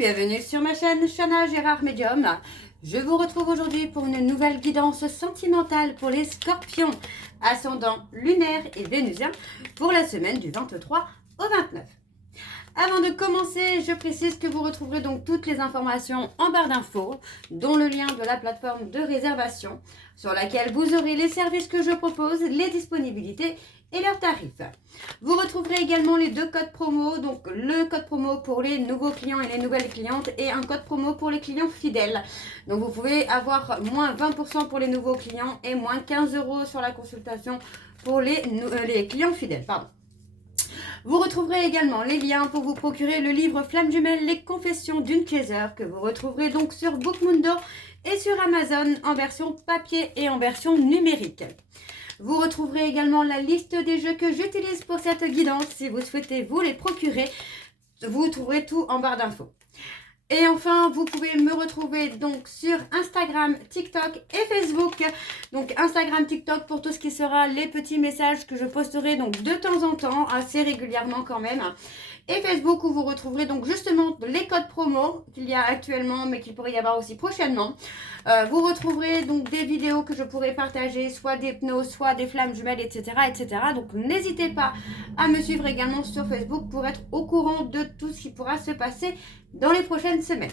bienvenue sur ma chaîne Shana Gérard Medium. Je vous retrouve aujourd'hui pour une nouvelle guidance sentimentale pour les scorpions, ascendant lunaire et vénusien pour la semaine du 23 au 29. Avant de commencer, je précise que vous retrouverez donc toutes les informations en barre d'infos, dont le lien de la plateforme de réservation sur laquelle vous aurez les services que je propose, les disponibilités et leurs tarifs. Vous retrouverez également les deux codes promo, donc le code promo pour les nouveaux clients et les nouvelles clientes et un code promo pour les clients fidèles. Donc vous pouvez avoir moins 20% pour les nouveaux clients et moins 15 € sur la consultation pour les clients fidèles. Vous retrouverez également les liens pour vous procurer le livre Flamme Jumelle, les confessions d'une chaser, que vous retrouverez donc sur Bookmundo et sur Amazon en version papier et en version numérique. Vous retrouverez également la liste des jeux que j'utilise pour cette guidance. Si vous souhaitez vous les procurer, vous trouverez tout en barre d'infos. Et enfin, vous pouvez me retrouver donc sur Instagram, TikTok et Facebook. Donc Instagram, TikTok pour tout ce qui sera les petits messages que je posterai donc de temps en temps, assez régulièrement quand même. Et Facebook où vous retrouverez donc justement les codes promo qu'il y a actuellement mais qu'il pourrait y avoir aussi prochainement. Vous retrouverez donc des vidéos que je pourrai partager, soit des hypnoses, soit des flammes jumelles, etc. etc. Donc n'hésitez pas à me suivre également sur Facebook pour être au courant de tout ce qui pourra se passer dans les prochaines semaines.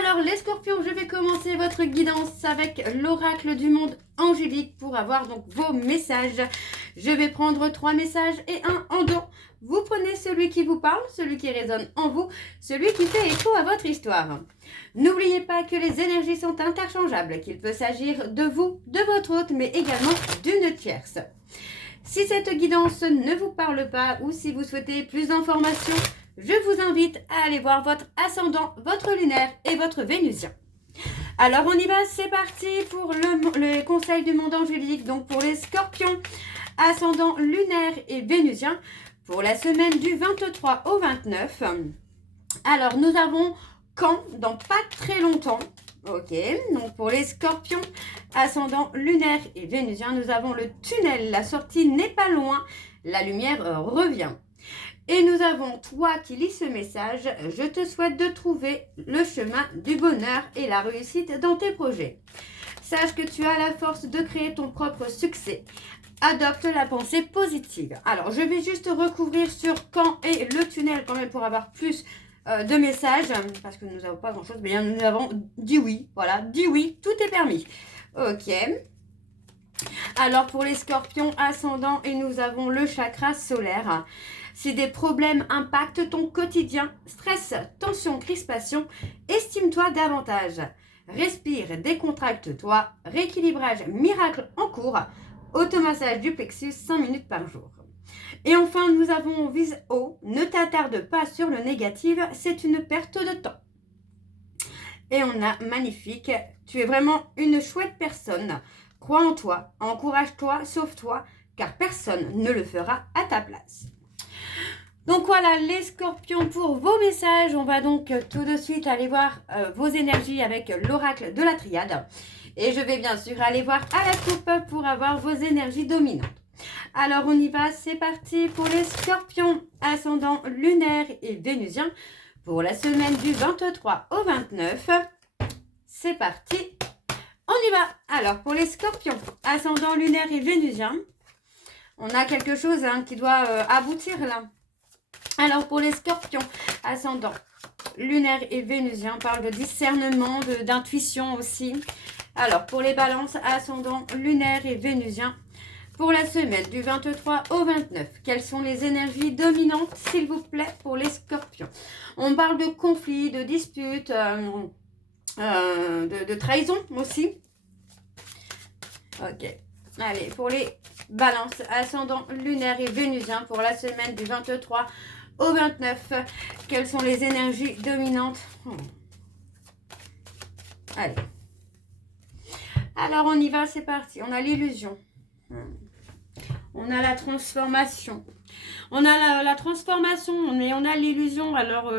Alors les scorpions, je vais commencer votre guidance avec l'oracle du monde angélique pour avoir donc vos messages. Je vais prendre 3 messages et un en don. Vous prenez celui qui vous parle, celui qui résonne en vous, celui qui fait écho à votre histoire. N'oubliez pas que les énergies sont interchangeables, qu'il peut s'agir de vous, de votre hôte, mais également d'une tierce. Si cette guidance ne vous parle pas ou si vous souhaitez plus d'informations, je vous invite à aller voir votre ascendant, votre lunaire et votre vénusien. Alors on y va, c'est parti pour le conseil du monde angélique, donc pour les scorpions, ascendant lunaire et vénusien, pour la semaine du 23 au 29. Alors nous avons quand dans pas très longtemps. Ok, donc pour les scorpions, ascendant lunaire et vénusien, nous avons le tunnel, la sortie n'est pas loin, la lumière revient. Et nous avons toi qui lis ce message, je te souhaite de trouver le chemin du bonheur et la réussite dans tes projets. Sache que tu as la force de créer ton propre succès. Adopte la pensée positive. Alors, je vais juste recouvrir sur quand et le tunnel quand même pour avoir plus de messages. Parce que nous n'avons pas grand-chose. Mais nous avons dit oui. Voilà, dit oui, tout est permis. Ok. Alors, pour les scorpions ascendants, et nous avons le chakra solaire. Si des problèmes impactent ton quotidien, stress, tension, crispation, estime-toi davantage. Respire, décontracte-toi, rééquilibrage miracle en cours, automassage du plexus 5 minutes par jour. Et enfin, nous avons vise haut, ne t'attarde pas sur le négatif, c'est une perte de temps. Et on a magnifique, tu es vraiment une chouette personne. Crois en toi, encourage-toi, sauve-toi, car personne ne le fera à ta place. Donc voilà les scorpions pour vos messages. On va donc tout de suite aller voir vos énergies avec l'oracle de la triade. Et je vais bien sûr aller voir à la coupe pour avoir vos énergies dominantes. Alors on y va, c'est parti pour les scorpions ascendant lunaire et vénusien pour la semaine du 23 au 29. C'est parti, on y va. Alors pour les scorpions ascendant lunaire et vénusien, on a quelque chose qui doit aboutir là. Alors pour les scorpions ascendant lunaire et vénusien, on parle de discernement, d'intuition aussi. Alors pour les balances ascendant lunaire et vénusien, pour la semaine du 23 au 29, quelles sont les énergies dominantes s'il vous plaît pour les scorpions? On parle de conflits, de disputes, de trahison aussi. Ok, allez pour les balances ascendant lunaire et vénusien pour la semaine du 23 au 29, quelles sont les énergies dominantes? Allez. Alors on y va, c'est parti. On a l'illusion. On a la transformation. On a la transformation, mais on a l'illusion. Alors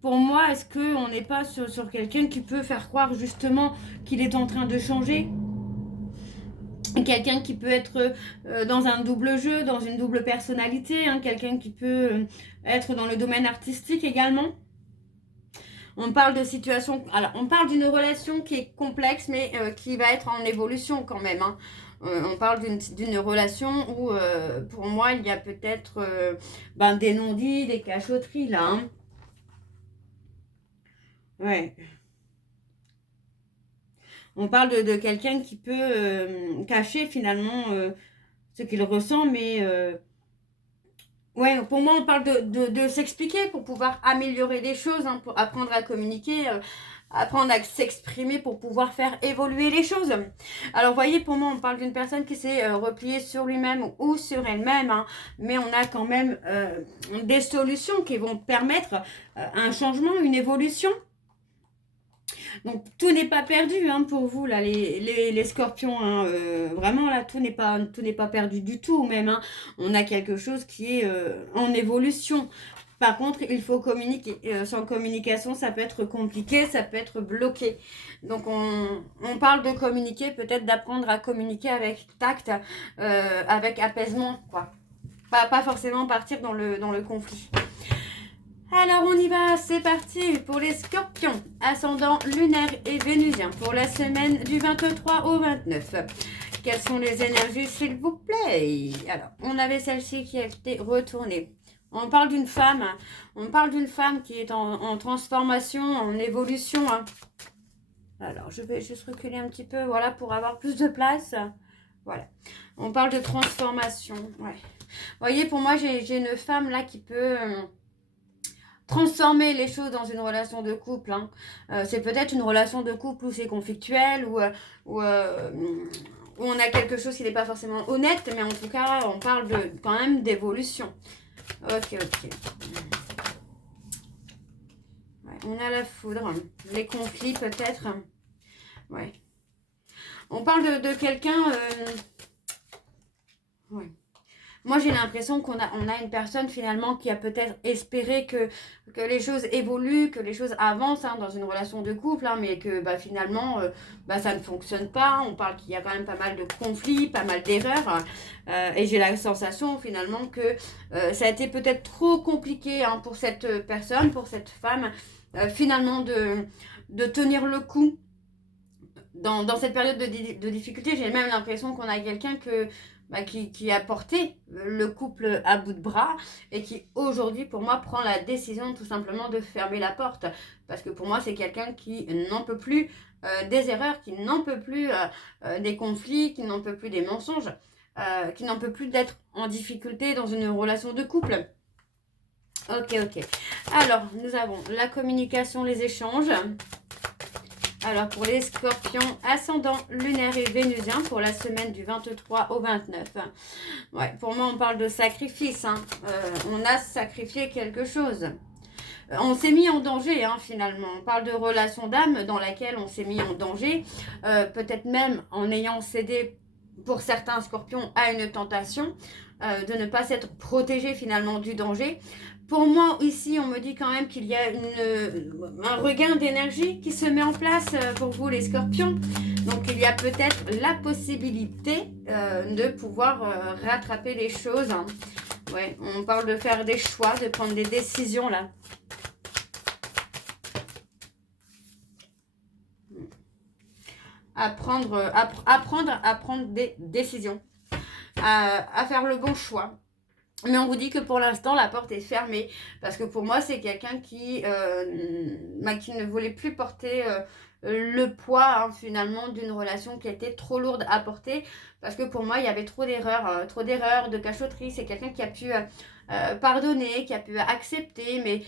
pour moi, est-ce qu'on n'est pas sur quelqu'un qui peut faire croire justement qu'il est en train de changer? Quelqu'un qui peut être dans un double jeu, dans une double personnalité, quelqu'un qui peut être dans le domaine artistique également. On parle de situation, alors on parle d'une relation qui est complexe, mais qui va être en évolution quand même. Hein. On parle d'une relation où, pour moi, il y a peut-être des non-dits, des cachotteries là. Hein. Ouais. On parle de quelqu'un qui peut cacher finalement ce qu'il ressent, mais ouais, pour moi, on parle de s'expliquer pour pouvoir améliorer les choses, hein, pour apprendre à communiquer, apprendre à s'exprimer pour pouvoir faire évoluer les choses. Alors, vous voyez, pour moi, on parle d'une personne qui s'est repliée sur lui-même ou sur elle-même, hein, mais on a quand même des solutions qui vont permettre un changement, une évolution. Donc tout n'est pas perdu hein, pour vous là les scorpions hein, vraiment là tout n'est pas perdu du tout même hein. On a quelque chose qui est en évolution. Par contre, il faut communiquer. Sans communication, ça peut être compliqué, ça peut être bloqué. Donc, on parle de communiquer, peut-être d'apprendre à communiquer avec tact, avec apaisement, quoi. Pas forcément partir dans le conflit. Alors on y va, c'est parti pour les scorpions, ascendant lunaire et vénusien pour la semaine du 23 au 29. Quelles sont les énergies s'il vous plaît? Alors, on avait celle-ci qui a été retournée. On parle d'une femme, qui est en transformation, en évolution. Hein. Alors, je vais juste reculer un petit peu, voilà, pour avoir plus de place. Voilà, on parle de transformation, ouais. Vous voyez, pour moi, j'ai une femme là qui peut... transformer les choses dans une relation de couple. Hein. C'est peut-être une relation de couple où c'est conflictuel, où on a quelque chose qui n'est pas forcément honnête, mais en tout cas, on parle quand même d'évolution. Ok. Ouais, on a la foudre, les conflits peut-être. Ouais. On parle de quelqu'un... ouais. Moi, j'ai l'impression qu'on a une personne finalement qui a peut-être espéré que les choses évoluent, que les choses avancent hein, dans une relation de couple, hein, mais que finalement, ça ne fonctionne pas. On parle qu'il y a quand même pas mal de conflits, pas mal d'erreurs. Et j'ai la sensation finalement que ça a été peut-être trop compliqué hein, pour cette personne, pour cette femme, finalement de tenir le coup. Dans cette période de difficulté, j'ai même l'impression qu'on a quelqu'un qui a porté le couple à bout de bras et qui aujourd'hui pour moi prend la décision tout simplement de fermer la porte parce que pour moi c'est quelqu'un qui n'en peut plus des erreurs, qui n'en peut plus des conflits, qui n'en peut plus des mensonges, qui n'en peut plus d'être en difficulté dans une relation de couple. Ok. Alors nous avons la communication, les échanges. Alors, pour les scorpions, ascendant lunaire et vénusien pour la semaine du 23 au 29. Ouais, pour moi, on parle de sacrifice. Hein. On a sacrifié quelque chose. On s'est mis en danger, hein, finalement. On parle de relation d'âme dans laquelle on s'est mis en danger. Peut-être même en ayant cédé, pour certains scorpions, à une tentation de ne pas s'être protégé finalement du danger. Pour moi, ici, on me dit quand même qu'il y a un regain d'énergie qui se met en place pour vous, les scorpions. Donc, il y a peut-être la possibilité de pouvoir rattraper les choses. Hein. Ouais, on parle de faire des choix, de prendre des décisions, là. Apprendre à prendre des décisions. À faire le bon choix. Mais on vous dit que pour l'instant, la porte est fermée. Parce que pour moi, c'est quelqu'un qui ne voulait plus porter le poids, hein, finalement, d'une relation qui était trop lourde à porter. Parce que pour moi, il y avait trop d'erreurs, de cachotteries. C'est quelqu'un qui a pu pardonner, qui a pu accepter. Mais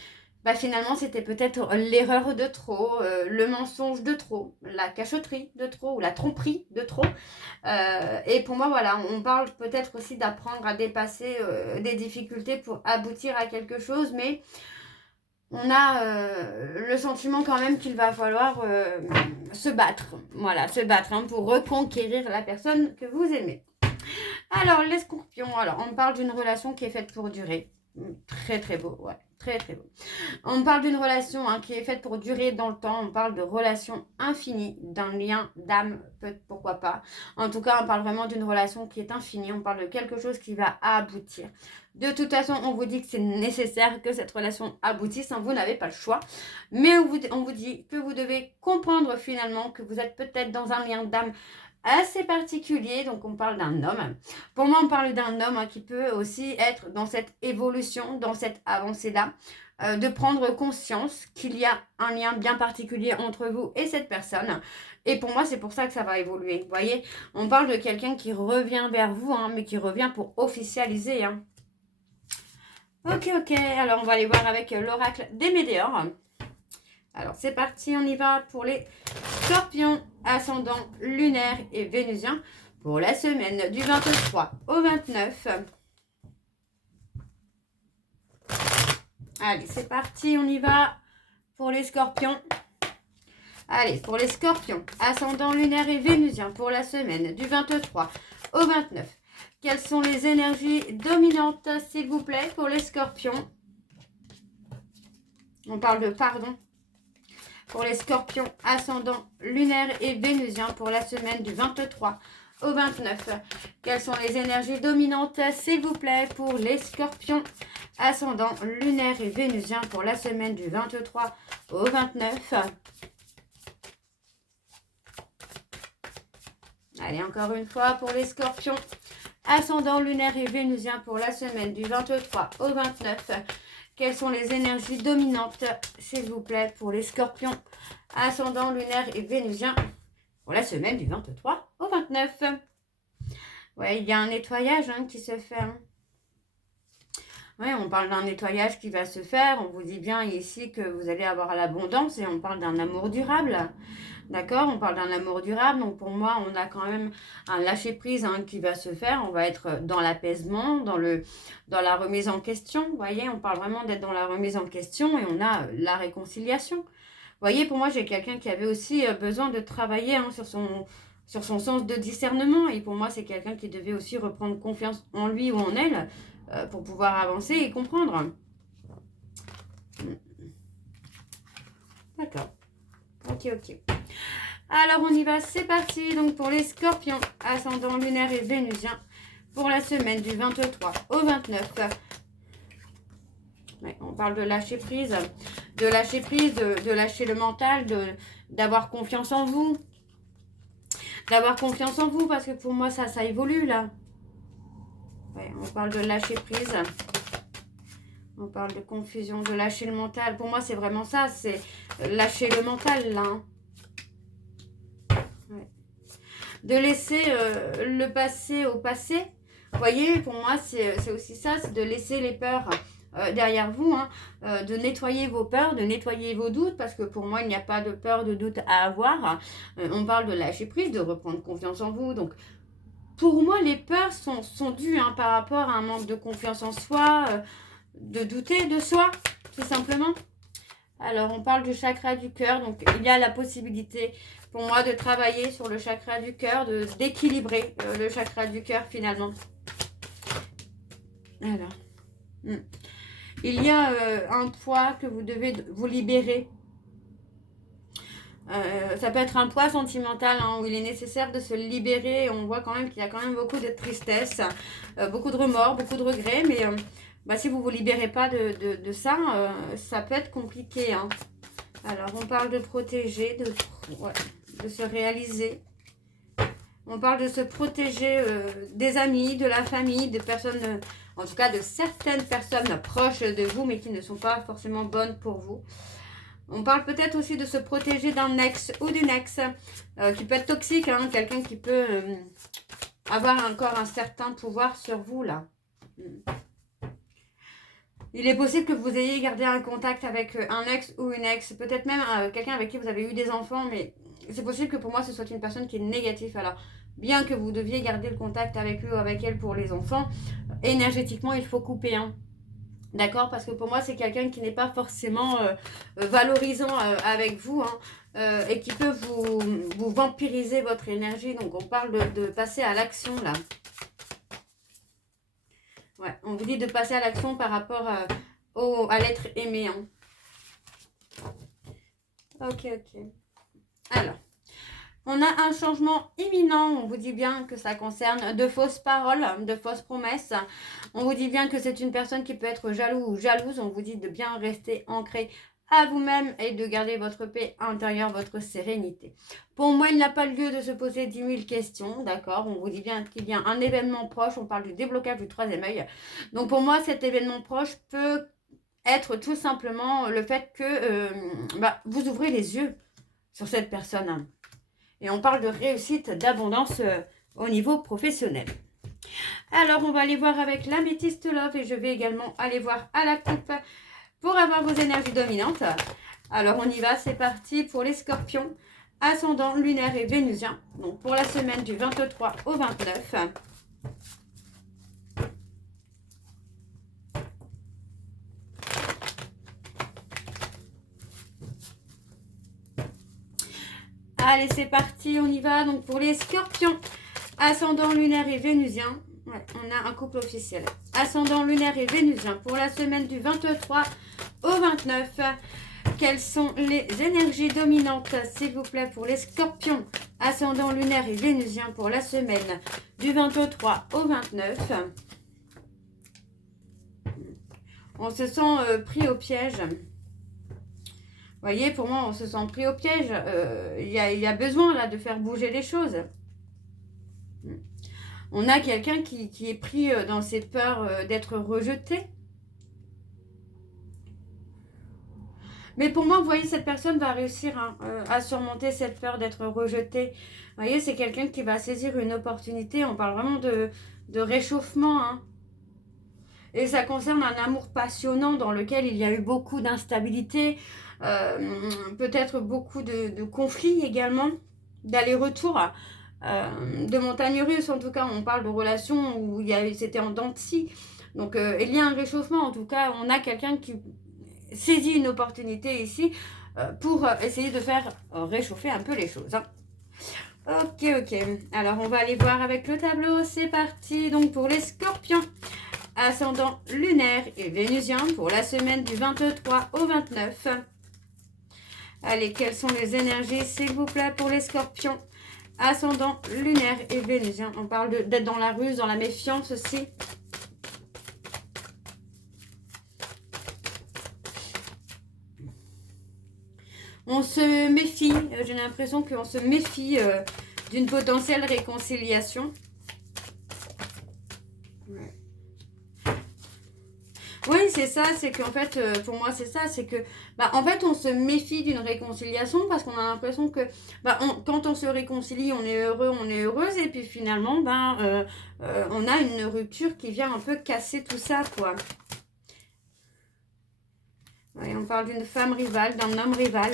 finalement, c'était peut-être l'erreur de trop, le mensonge de trop, la cachotterie de trop ou la tromperie de trop. Et pour moi, voilà, on parle peut-être aussi d'apprendre à dépasser des difficultés pour aboutir à quelque chose, mais on a le sentiment quand même qu'il va falloir se battre. Voilà, se battre hein, pour reconquérir la personne que vous aimez. Alors, les scorpions, on parle d'une relation qui est faite pour durer. Très, très beau, ouais. Très très beau. On parle d'une relation qui est faite pour durer dans le temps. On parle de relation infinie, d'un lien d'âme, pourquoi pas. En tout cas, on parle vraiment d'une relation qui est infinie. On parle de quelque chose qui va aboutir. De toute façon, on vous dit que c'est nécessaire que cette relation aboutisse. Vous n'avez pas le choix. Mais on vous dit que vous devez comprendre finalement que vous êtes peut-être dans un lien d'âme assez particulier. Donc on parle d'un homme. Pour moi, on parle d'un homme qui peut aussi être dans cette évolution, dans cette avancée-là, de prendre conscience qu'il y a un lien bien particulier entre vous et cette personne. Et pour moi, c'est pour ça que ça va évoluer. Vous voyez, on parle de quelqu'un qui revient vers vous, mais qui revient pour officialiser. Ok, alors on va aller voir avec l'oracle des météores. Alors c'est parti, on y va pour les scorpions, ascendant lunaire et vénusien pour la semaine du 23 au 29. Allez, c'est parti, on y va pour les scorpions. Allez, pour les scorpions, ascendant lunaire et vénusien pour la semaine du 23 au 29. Quelles sont les énergies dominantes, s'il vous plaît, pour les scorpions? On parle de pardon. Pour les scorpions, ascendant lunaire et vénusien pour la semaine du 23 au 29. Quelles sont les énergies dominantes, s'il vous plaît, pour les scorpions, ascendant lunaire et vénusien pour la semaine du 23 au 29. Allez, encore une fois pour les scorpions, ascendant lunaire et vénusien pour la semaine du 23 au 29. Quelles sont les énergies dominantes, s'il vous plaît, pour les scorpions, ascendant lunaire et vénusien pour la semaine du 23 au 29. Ouais, il y a un nettoyage qui se fait. Ouais, on parle d'un nettoyage qui va se faire. On vous dit bien ici que vous allez avoir l'abondance et on parle d'un amour durable. D'accord, on parle d'un amour durable. Donc pour moi, on a quand même un lâcher-prise qui va se faire. On va être dans l'apaisement, dans la remise en question. Vous voyez, on parle vraiment d'être dans la remise en question et on a la réconciliation. Vous voyez, pour moi, j'ai quelqu'un qui avait aussi besoin de travailler sur son sens de discernement. Et pour moi, c'est quelqu'un qui devait aussi reprendre confiance en lui ou en elle pour pouvoir avancer et comprendre. D'accord. Ok. Alors, on y va. C'est parti. Donc, pour les scorpions, ascendant lunaire et vénusien, pour la semaine du 23 au 29. Ouais, on parle de lâcher prise, de lâcher le mental, d'avoir confiance en vous. D'avoir confiance en vous, parce que pour moi, ça évolue, là. Ouais, on parle de lâcher prise. On parle de confusion, de lâcher le mental. Pour moi, c'est vraiment ça. C'est lâcher le mental, là. Ouais. De laisser le passé au passé. Vous voyez, pour moi, c'est aussi ça. C'est de laisser les peurs derrière vous. De nettoyer vos peurs, de nettoyer vos doutes. Parce que pour moi, il n'y a pas de peur, de doute à avoir. On parle de lâcher prise, de reprendre confiance en vous. Donc, pour moi, les peurs sont dues par rapport à un manque de confiance en soi, de douter de soi, tout simplement. Alors, on parle du chakra du cœur. Donc, il y a la possibilité pour moi de travailler sur le chakra du cœur, d'équilibrer le chakra du cœur finalement. Alors, il y a un poids que vous devez vous libérer. Ça peut être un poids sentimental où il est nécessaire de se libérer. On voit quand même qu'il y a quand même beaucoup de tristesse, beaucoup de remords, beaucoup de regrets. Mais si vous ne vous libérez pas de ça, ça peut être compliqué. Alors, on parle de protéger, de se réaliser. On parle de se protéger des amis, de la famille, des personnes, en tout cas de certaines personnes proches de vous, mais qui ne sont pas forcément bonnes pour vous. On parle peut-être aussi de se protéger d'un ex ou d'une ex qui peut être toxique, quelqu'un qui peut avoir encore un certain pouvoir sur vous, là. Il est possible que vous ayez gardé un contact avec un ex ou une ex, peut-être même quelqu'un avec qui vous avez eu des enfants, mais c'est possible que pour moi, ce soit une personne qui est négative. Alors, bien que vous deviez garder le contact avec lui ou avec elle pour les enfants, énergétiquement, il faut couper, D'accord, parce que pour moi, c'est quelqu'un qui n'est pas forcément valorisant avec vous et qui peut vous vampiriser votre énergie. Donc, on parle de passer à l'action, là. Ouais, on vous dit de passer à l'action par rapport à l'être aimé. Hein. Ok. Alors, on a un changement imminent. On vous dit bien que ça concerne de fausses paroles, de fausses promesses. On vous dit bien que c'est une personne qui peut être jaloux ou jalouse. On vous dit de bien rester ancré à vous-même et de garder votre paix intérieure, votre sérénité. Pour moi, il n'a pas lieu de se poser 10 000 questions, d'accord? On vous dit bien qu'il y a un événement proche. On parle du déblocage du troisième œil. Donc pour moi, cet événement proche peut être tout simplement le fait que vous ouvrez les yeux sur cette personne. Et on parle de réussite, d'abondance au niveau professionnel. Alors, on va aller voir avec l'améthyste love et je vais également aller voir à la coupe pour avoir vos énergies dominantes. Alors, on y va, c'est parti pour les scorpions, ascendant lunaire et vénusien. Donc, pour la semaine du 23 au 29. Allez, c'est parti, on y va. Donc, pour les scorpions, ascendant lunaire et vénusien. Ouais, on a un couple officiel. Ascendant lunaire et vénusien pour la semaine du 23 au 29. Quelles sont les énergies dominantes, s'il vous plaît, pour les scorpions, ascendant lunaire et vénusien pour la semaine du 23 au 29. On se sent pris au piège. Vous voyez, pour moi, on se sent pris au piège. Il y a besoin là de faire bouger les choses. On a quelqu'un qui est pris dans ses peurs d'être rejeté. Mais pour moi, vous voyez, cette personne va réussir à surmonter cette peur d'être rejetée. Vous voyez, c'est quelqu'un qui va saisir une opportunité. On parle vraiment de réchauffement. Hein. Et ça concerne un amour passionnant dans lequel il y a eu beaucoup d'instabilité. Peut-être beaucoup de conflits également, d'aller-retour, de montagnes russes en tout cas. On parle de relations où c'était en dents de scie. Donc il y a un réchauffement en tout cas. On a quelqu'un qui saisit une opportunité ici pour essayer de faire réchauffer un peu les choses. Hein. Ok. Alors on va aller voir avec le tableau. C'est parti donc pour les scorpions. Ascendant lunaire et vénusien pour la semaine du 23 au 29. Allez, quelles sont les énergies, s'il vous plaît, pour les scorpions? Ascendant lunaire et vénusien. On parle d'être dans la ruse, dans la méfiance aussi. On se méfie, j'ai l'impression qu'on se méfie d'une potentielle réconciliation. Ouais. Oui, c'est ça, c'est qu'en fait, pour moi, c'est ça, c'est que, en fait, on se méfie d'une réconciliation parce qu'on a l'impression que, quand on se réconcilie, on est heureux, on est heureuse, et puis finalement, on a une rupture qui vient un peu casser tout ça, quoi. Ouais, on parle d'une femme rivale, d'un homme rival.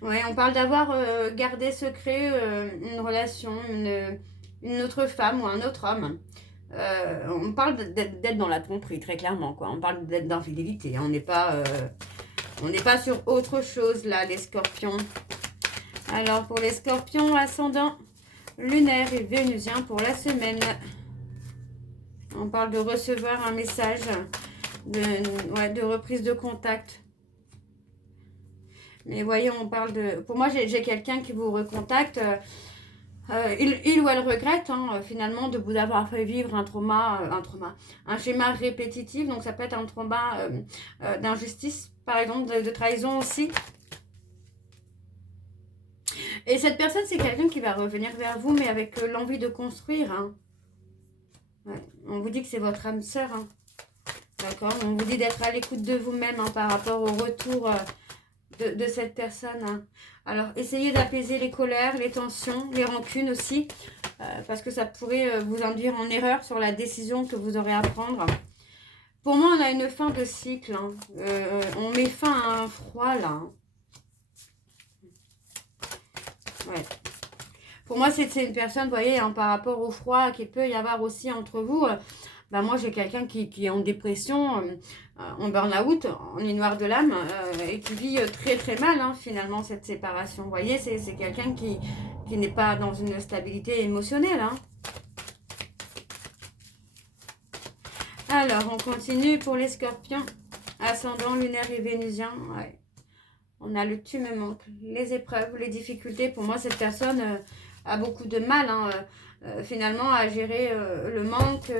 Oui, on parle d'avoir gardé secret une relation, une autre femme ou un autre homme. On parle d'être dans la tromperie, très clairement, quoi. On parle d'être d'infidélité. On n'est pas sur autre chose, là, les scorpions. Alors, pour les scorpions, ascendant lunaire et vénusien pour la semaine. On parle de recevoir un message, de reprise de contact. Mais voyez, on parle de... Pour moi, j'ai quelqu'un qui vous recontacte. Il ou elle regrette finalement de vous avoir fait vivre un schéma répétitif. Donc ça peut être un trauma d'injustice, par exemple, de trahison aussi. Et cette personne, c'est quelqu'un qui va revenir vers vous, mais avec l'envie de construire. Hein. Ouais. On vous dit que c'est votre âme sœur. Hein. D'accord? On vous dit d'être à l'écoute de vous-même par rapport au retour... De cette personne. Hein. Alors, essayez d'apaiser les colères, les tensions, les rancunes aussi, parce que ça pourrait vous induire en erreur sur la décision que vous aurez à prendre. Pour moi, on a une fin de cycle. Hein. On met fin à un froid, là. Hein. Ouais. Pour moi, c'est une personne, vous voyez, hein, par rapport au froid qu'il peut y avoir aussi entre vous. Ben moi, j'ai quelqu'un qui est en dépression, en burn-out, en nuit noire de l'âme, et qui vit très très mal, hein, finalement, cette séparation. Vous voyez, c'est quelqu'un qui n'est pas dans une stabilité émotionnelle. Hein. Alors, on continue pour les scorpions. Ascendant, lunaire et vénusien. Ouais. On a le tu me manque, les épreuves, les difficultés. Pour moi, cette personne a beaucoup de mal, hein, finalement, à gérer le manque,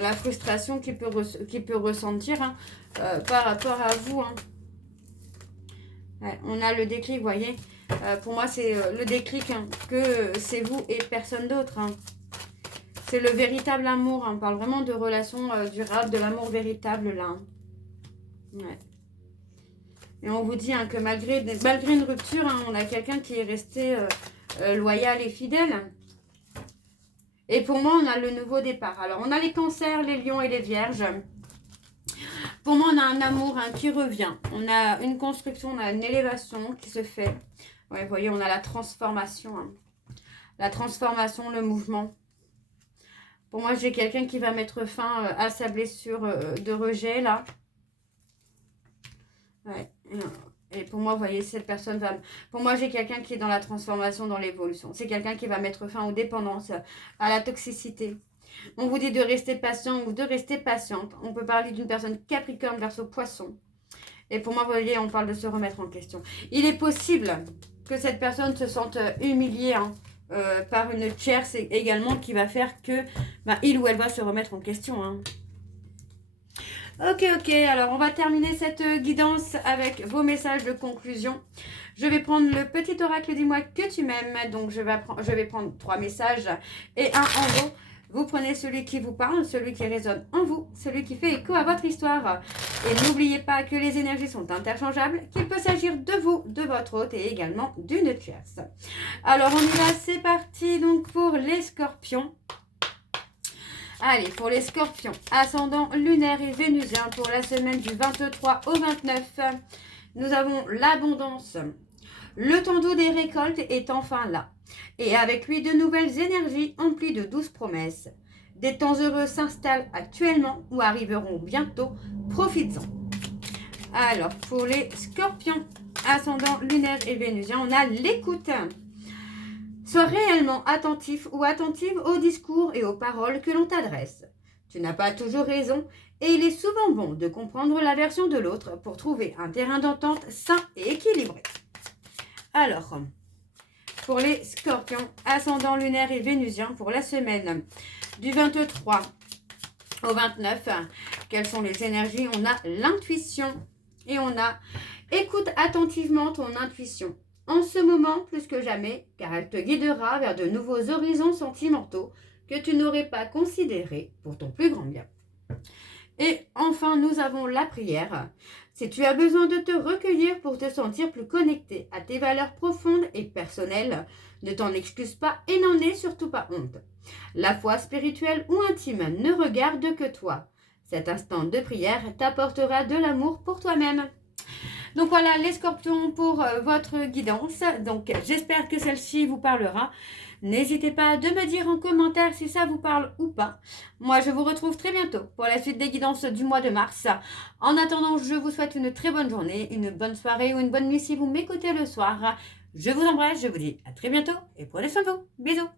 la frustration qu'il peut ressentir, hein, par rapport à vous. Hein. Ouais, on a le déclic, vous voyez. Pour moi, c'est le déclic, hein, que c'est vous et personne d'autre. Hein. C'est le véritable amour. Hein. On parle vraiment de relations durables, de l'amour véritable, là. Hein. Ouais. Et on vous dit, hein, que malgré une rupture, hein, on a quelqu'un qui est resté loyal et fidèle. Et pour moi, on a le nouveau départ. Alors, on a les cancers, les lions et les vierges. Pour moi, on a un amour, hein, qui revient. On a une construction, on a une élévation qui se fait. Ouais, vous voyez, on a la transformation. Hein. La transformation, le mouvement. Pour moi, j'ai quelqu'un qui va mettre fin à sa blessure de rejet, là. Ouais. Et pour moi, vous voyez, cette personne va... Pour moi, j'ai quelqu'un qui est dans la transformation, dans l'évolution. C'est quelqu'un qui va mettre fin aux dépendances, à la toxicité. On vous dit de rester patient ou de rester patiente. On peut parler d'une personne Capricorne verso Poisson. Et pour moi, vous voyez, on parle de se remettre en question. Il est possible que cette personne se sente humiliée, hein, par une tierce également, qui va faire que il ou elle va se remettre en question. Hein. Ok, alors on va terminer cette guidance avec vos messages de conclusion. Je vais prendre le petit oracle, dis-moi que tu m'aimes. Donc je vais prendre 3 messages et un en haut. Vous prenez celui qui vous parle, celui qui résonne en vous, celui qui fait écho à votre histoire. Et n'oubliez pas que les énergies sont interchangeables, qu'il peut s'agir de vous, de votre hôte et également d'une tierce. Alors on y va, c'est parti donc pour les scorpions. Allez, pour les scorpions, ascendant lunaire et vénusien pour la semaine du 23 au 29, nous avons l'abondance. Le tendon des récoltes est enfin là. Et avec lui, de nouvelles énergies emplies de douces promesses. Des temps heureux s'installent actuellement ou arriveront bientôt. Profites-en. Alors, pour les scorpions, ascendant lunaire et vénusien, on a l'écoute. Sois réellement attentif ou attentive aux discours et aux paroles que l'on t'adresse. Tu n'as pas toujours raison et il est souvent bon de comprendre la version de l'autre pour trouver un terrain d'entente sain et équilibré. Alors, pour les scorpions, ascendant lunaire et vénusien pour la semaine du 23 au 29, quelles sont les énergies? On a l'intuition et on a écoute attentivement ton intuition. En ce moment, plus que jamais, car elle te guidera vers de nouveaux horizons sentimentaux que tu n'aurais pas considérés pour ton plus grand bien. Et enfin, nous avons la prière. Si tu as besoin de te recueillir pour te sentir plus connecté à tes valeurs profondes et personnelles, ne t'en excuse pas et n'en aie surtout pas honte. La foi spirituelle ou intime ne regarde que toi. Cet instant de prière t'apportera de l'amour pour toi-même. Donc voilà les scorpions pour votre guidance. Donc j'espère que celle-ci vous parlera. N'hésitez pas de me dire en commentaire si ça vous parle ou pas. Moi je vous retrouve très bientôt pour la suite des guidances du mois de mars. En attendant, je vous souhaite une très bonne journée, une bonne soirée ou une bonne nuit si vous m'écoutez le soir. Je vous embrasse, je vous dis à très bientôt et prenez soin de vous. Bisous.